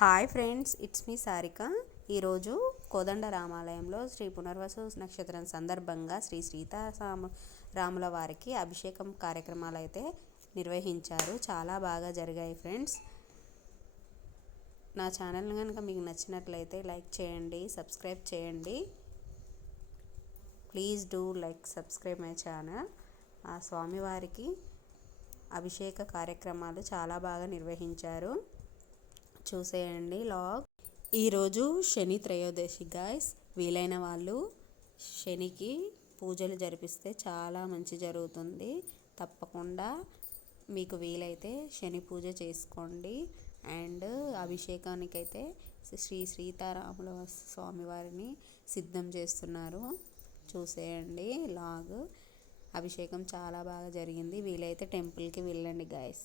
Hi friends it's me Sarika. ఈరోజు కోదండ రామాలయంలో శ్రీ పునర్వసు నక్షత్రం సందర్భంగా శ్రీ సీతారామ రాముల వారికి అభిషేకం కార్యక్రమాలు అయితే నిర్వహించారు. చాలా బాగా జరిగాయి ఫ్రెండ్స్. నా ఛానల్ కనుక మీకు నచ్చినట్లయితే లైక్ చేయండి సబ్స్క్రైబ్ చేయండి. Please do like subscribe my channel. ఆ స్వామివారికి అభిషేక కార్యక్రమాలు చాలా బాగా నిర్వహించారు. చూసేయండి లాగ్. ఈరోజు శని త్రయోదశి గాయస్ వీలైన వాళ్ళు శనికి పూజలు జరిపిస్తే చాలా మంచి జరుగుతుంది. తప్పకుండా మీకు వీలైతే శని పూజ చేసుకోండి. అండ్ అభిషేకానికైతే శ్రీ సీతారాముల స్వామివారిని సిద్ధం చేస్తున్నారు. చూసేయండి లాగ్. అభిషేకం చాలా బాగా జరిగింది. వీలైతే టెంపుల్కి వెళ్ళండి గాయస్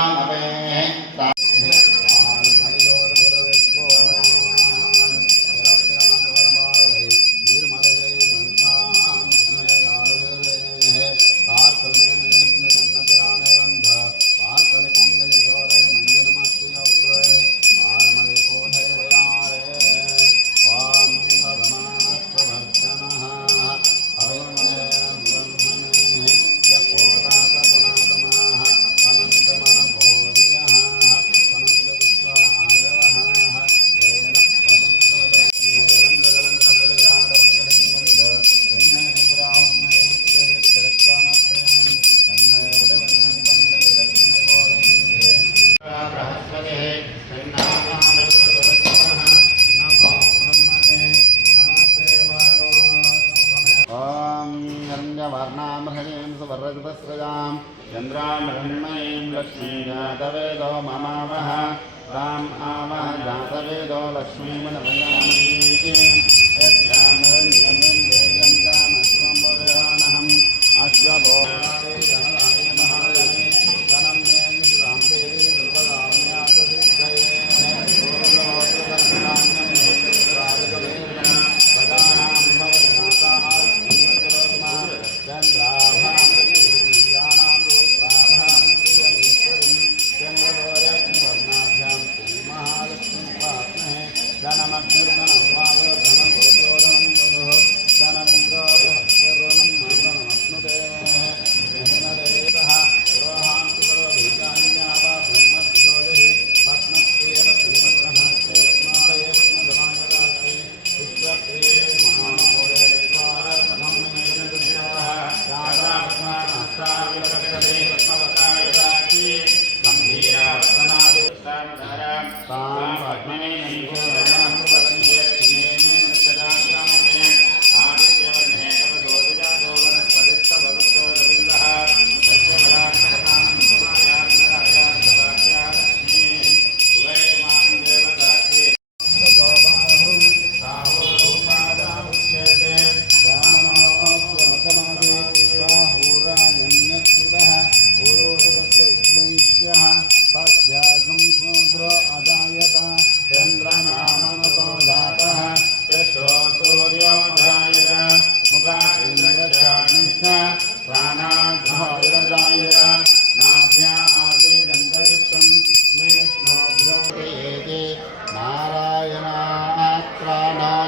गन्धवर्णामहनीं सुवर्णसृजां चन्द्रामृण्मयीं लक्ष्मीं जातवेदो ममावह ताम् आवह जातवेदो लक्ष्मीमनमयामहीं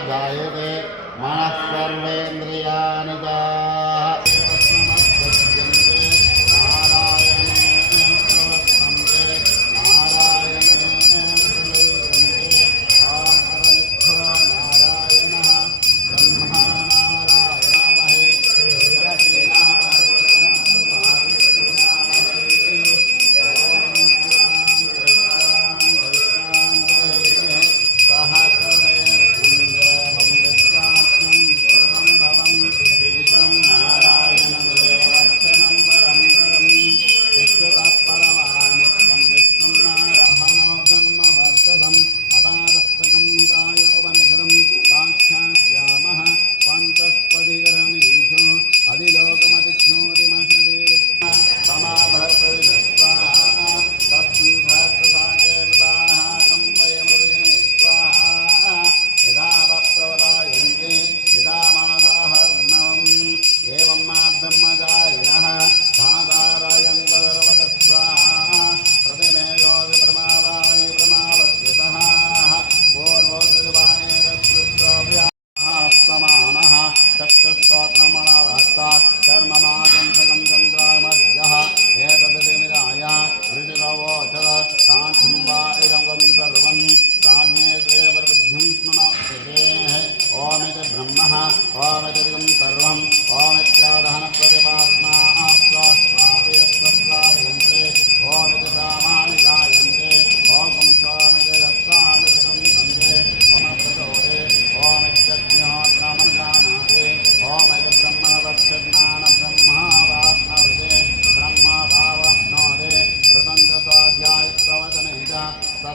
जायते मनः सर्वेन्द्रिय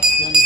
Stop.